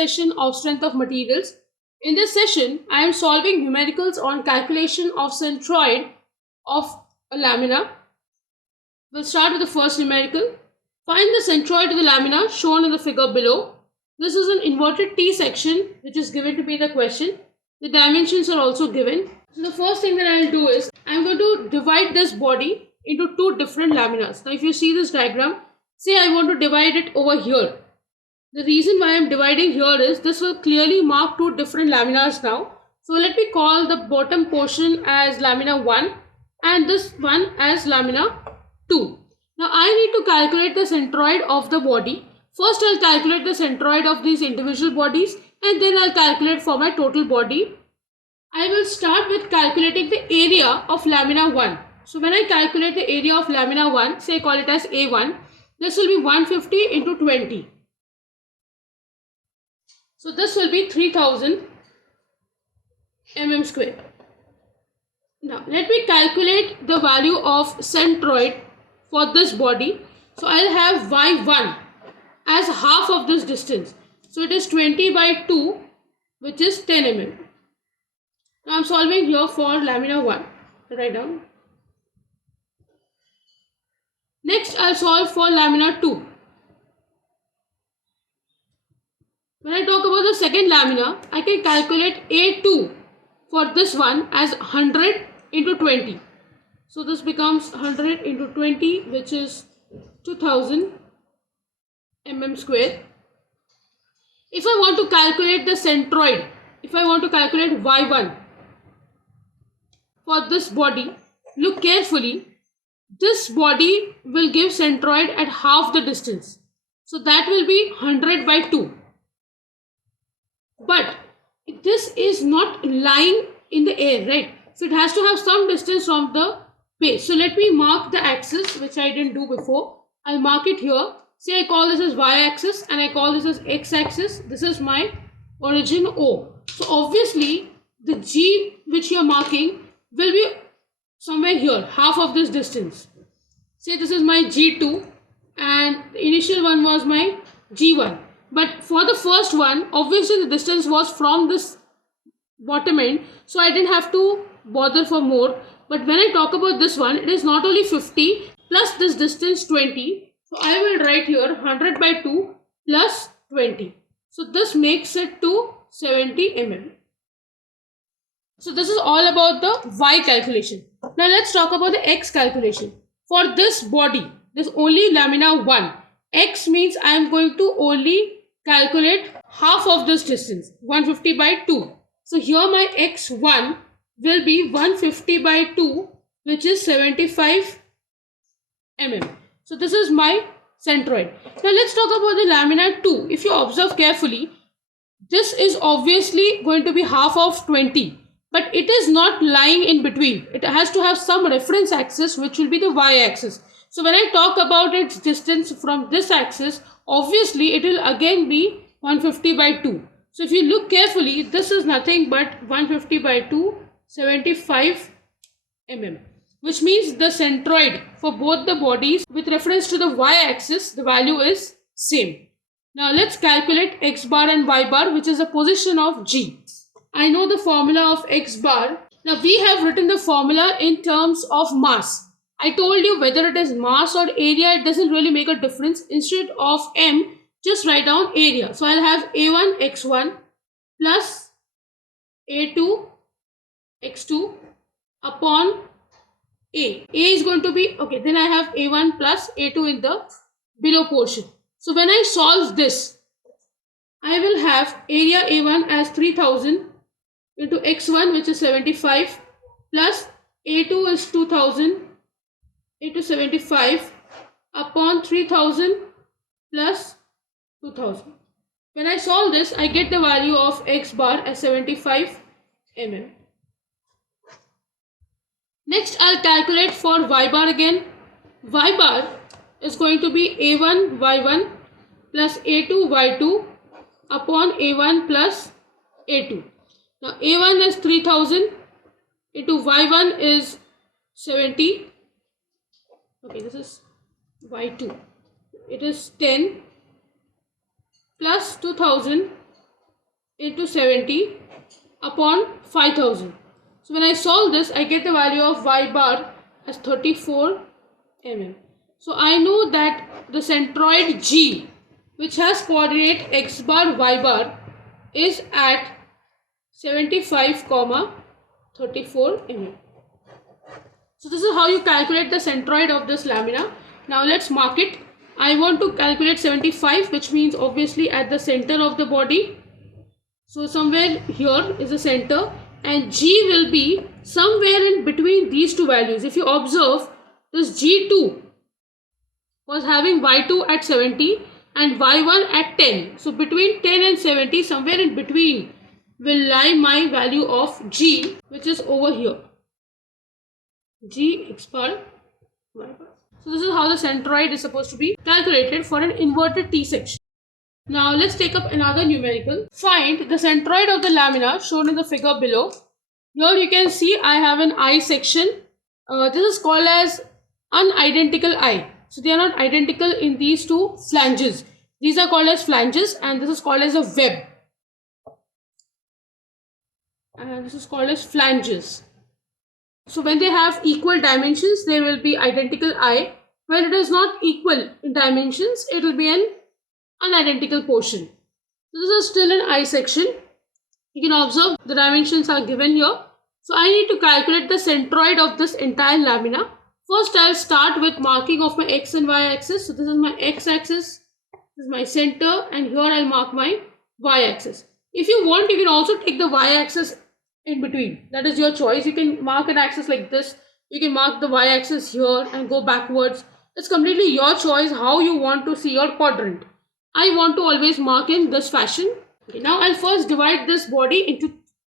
session of strength of materials. In this session, I am solving numericals on calculation of centroid of a lamina. We'll start with the first numerical. Find the centroid of the lamina shown in the figure below. This is an inverted T section which is given to be the question. The dimensions are also given. So the first thing that I'll do is I'm going to divide this body into two different laminas. Now if you see this diagram, say I want to divide it over here. The reason why I'm dividing here is this will clearly mark two different laminas now. So let me call the bottom portion as lamina 1 and this one as lamina 2. Now I need to calculate the centroid of the body. First I'll calculate the centroid of these individual bodies and then I'll calculate for my total body. I will start with calculating the area of lamina 1. So when I calculate the area of lamina 1, say I call it as A1, this will be 150 into 20. So this will be 3000 mm square. Now let me calculate the value of centroid for this body. So I'll have Y1 as half of this distance. So it is 20 by 2, which is 10 mm. Now I'm solving here for lamina 1. Write down. Next I'll solve for lamina 2. When I talk about the second lamina, I can calculate A2 for this one as 100 into 20. So this becomes 100 into 20, which is 2000 mm square. If I want to calculate the centroid, if I want to calculate Y1 for this body, look carefully. This body will give centroid at half the distance. So that will be 100 by 2. But this is not lying in the air, right? So it has to have some distance from the base. So let me mark the axis, which I didn't do before. I'll mark it here. Say I call this as y-axis and I call this as x-axis. This is my origin O. So obviously the G which you are marking will be somewhere here, half of this distance. Say this is my G2 and the initial one was my G1. But for the first one, obviously the distance was from this bottom end. So I didn't have to bother for more. But when I talk about this one, it is not only 50 plus this distance 20. So I will write here 100 by 2 plus 20. So this makes it to 70 mm. So this is all about the Y calculation. Now let's talk about the X calculation. For this body, there's only lamina 1. X means I am going to only calculate half of this distance, 150 by 2. So here my X1 will be 150 by 2, which is 75 mm. So this is my centroid. Now let's talk about the lamina 2. If you observe carefully, this is obviously going to be half of 20. But it is not lying in between. It has to have some reference axis, which will be the y-axis. So when I talk about its distance from this axis, obviously it will again be 150 by 2. So if you look carefully, this is nothing but 150 by 2, 75 mm. Which means the centroid for both the bodies with reference to the y-axis, the value is same. Now let's calculate x bar and y bar, which is the position of G. I know the formula of x bar. Now we have written the formula in terms of mass. I told you whether it is mass or area, it doesn't really make a difference. Instead of m, just write down area. So I'll have A1 x1 plus A2 x2 upon A. A is going to be, okay, then I have A1 plus A2 in the below portion. So when I solve this, I will have area A1 as 3000 into x1, which is 75, plus A2 is 2000 into 75 upon 3000 plus 2000. When I solve this, I get the value of x bar as 75 mm. Next, I'll calculate for y bar again. Y bar is going to be A1 y1 plus A2 y2 upon A1 plus A2. Now A1 is 3000 into Y1 is 70. Okay, this is Y2. It is 10 plus 2000 into 70 upon 5000. So when I solve this, I get the value of y bar as 34 mm. So I know that the centroid G, which has coordinate x bar y bar, is at 75, 34 mm. So this is how you calculate the centroid of this lamina. Now let's mark it. I want to calculate 75, which means obviously at the center of the body. So somewhere here is the center, and G will be somewhere in between these two values. If you observe, this G2 was having Y2 at 70 and Y1 at 10. So between 10 and 70, somewhere in between will lie my value of G, which is over here. G x bar Y bar. So this is how the centroid is supposed to be calculated for an inverted T section. Now let's take up another numerical. Find the centroid of the lamina shown in the figure below. Here you can see I have an eye section. This is called as unidentical eye. So they are not identical in these two flanges. These are called as flanges, and this is called as a web. And this is called as flanges. So when they have equal dimensions, there will be identical eye. When it is not equal in dimensions, it will be an unidentical portion. So this is still an eye section. You can observe the dimensions are given here. So I need to calculate the centroid of this entire lamina. First I will start with marking of my x and y axis. So this is my x axis, this is my center, and here I will mark my y axis. If you want, you can also take the y axis in between. That is your choice. You can mark an axis like this. You can mark the y axis here and go backwards. It's completely your choice how you want to see your quadrant. I want to always mark in this fashion. Okay, now I'll first divide this body into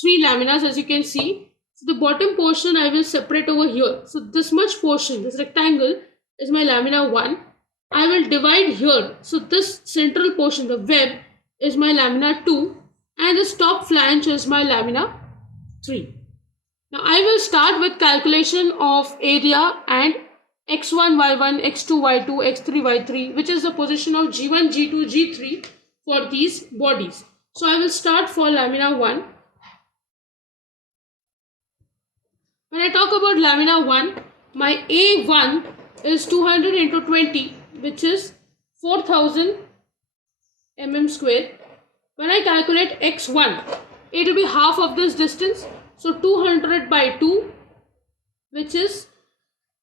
3 laminas, as you can see. So the bottom portion I will separate over here. So this much portion, this rectangle, is my lamina 1. I will divide here. So this central portion, the web, is my lamina 2. And this top flange is my lamina 3. Now I will start with calculation of area and x1, y1, x2, y2, x3, y3, which is the position of g1, g2, g3 for these bodies. So I will start for lamina 1. When I talk about lamina 1, my A1 is 200 into 20, which is 4000 mm square. When I calculate x1, it will be half of this distance. So 200 by 2, which is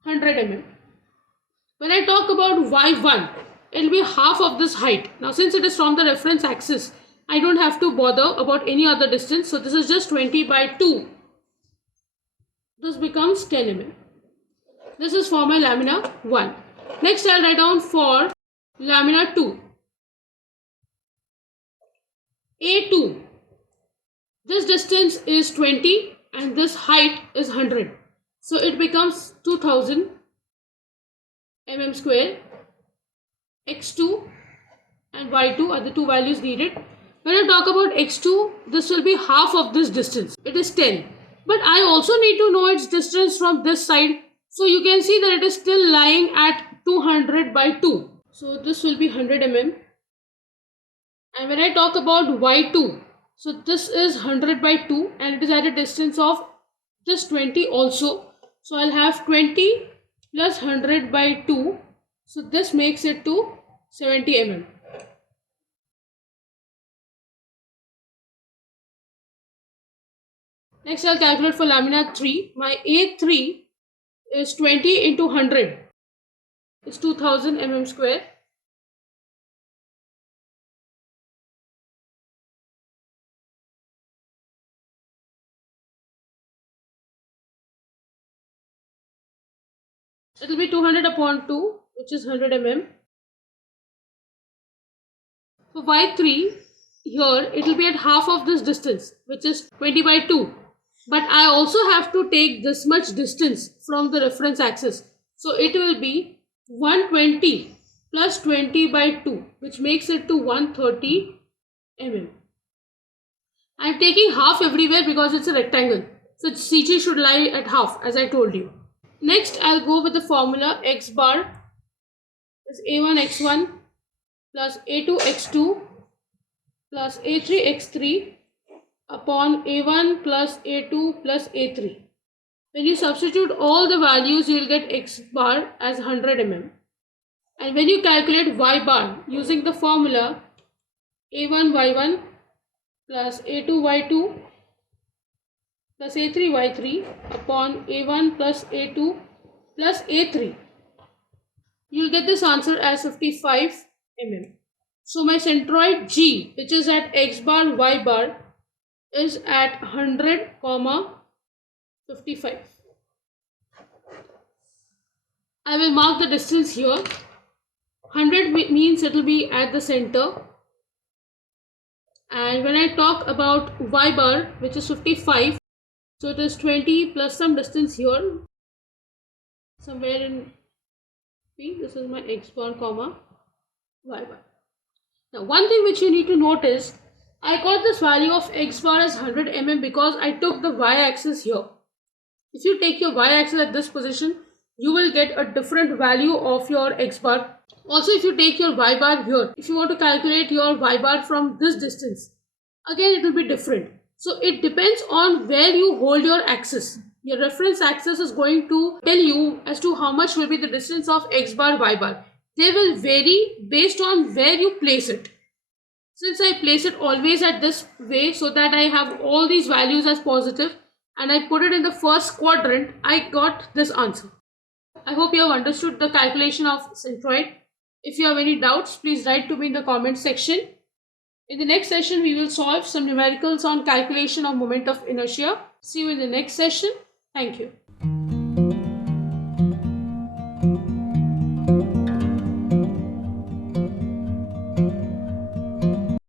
100 mm. When I talk about y1, it will be half of this height. Now since it is from the reference axis, I don't have to bother about any other distance. So this is just 20 by 2. This becomes 10 mm. This is for my lamina 1. Next I will write down for lamina 2. A2. This distance is 20 and this height is 100. So it becomes 2000 mm square. X2 and Y2 are the two values needed. When I talk about X2, this will be half of this distance. It is 10. But I also need to know its distance from this side. So you can see that it is still lying at 200 by 2. So this will be 100 mm. And when I talk about Y2, so this is 100 by 2 and it is at a distance of this 20 also. So I'll have 20 plus 100 by 2. So this makes it to 70 mm. Next I'll calculate for lamina 3. My A3 is 20 into 100. It's 2000 mm square. It will be 200 upon 2, which is 100 mm. For Y3, here it will be at half of this distance, which is 20 by 2. But I also have to take this much distance from the reference axis. So it will be 120 plus 20 by 2, which makes it to 130 mm. I am taking half everywhere because it's a rectangle. So CG should lie at half, as I told you. Next, I'll go with the formula x bar is A1 x1 plus A2 x2 plus A3 x3 upon A1 plus A2 plus A3. When you substitute all the values, you will get x bar as 100 mm. And when you calculate y bar using the formula A1 y1 plus A2 y2 plus A3 y3 upon A1 plus A2 plus A3, you'll get this answer as 55 mm. So my centroid G, which is at x bar y bar, is at 100, 55. I will mark the distance here. 100 means it will be at the center. And when I talk about y bar, which is 55, so it is 20 plus some distance here, somewhere in P. This is my x bar, y bar. Now, one thing which you need to note is, I got this value of x bar as 100 mm because I took the y-axis here. If you take your y-axis at this position, you will get a different value of your x bar. Also, if you take your y bar here, if you want to calculate your y bar from this distance, again it will be different. So it depends on where you hold your axis. Your reference axis is going to tell you as to how much will be the distance of x bar, y bar. They will vary based on where you place it. Since I place it always at this way so that I have all these values as positive and I put it in the first quadrant, I got this answer. I hope you have understood the calculation of centroid. If you have any doubts, please write to me in the comment section. In the next session, we will solve some numericals on calculation of moment of inertia. See you in the next session. Thank you.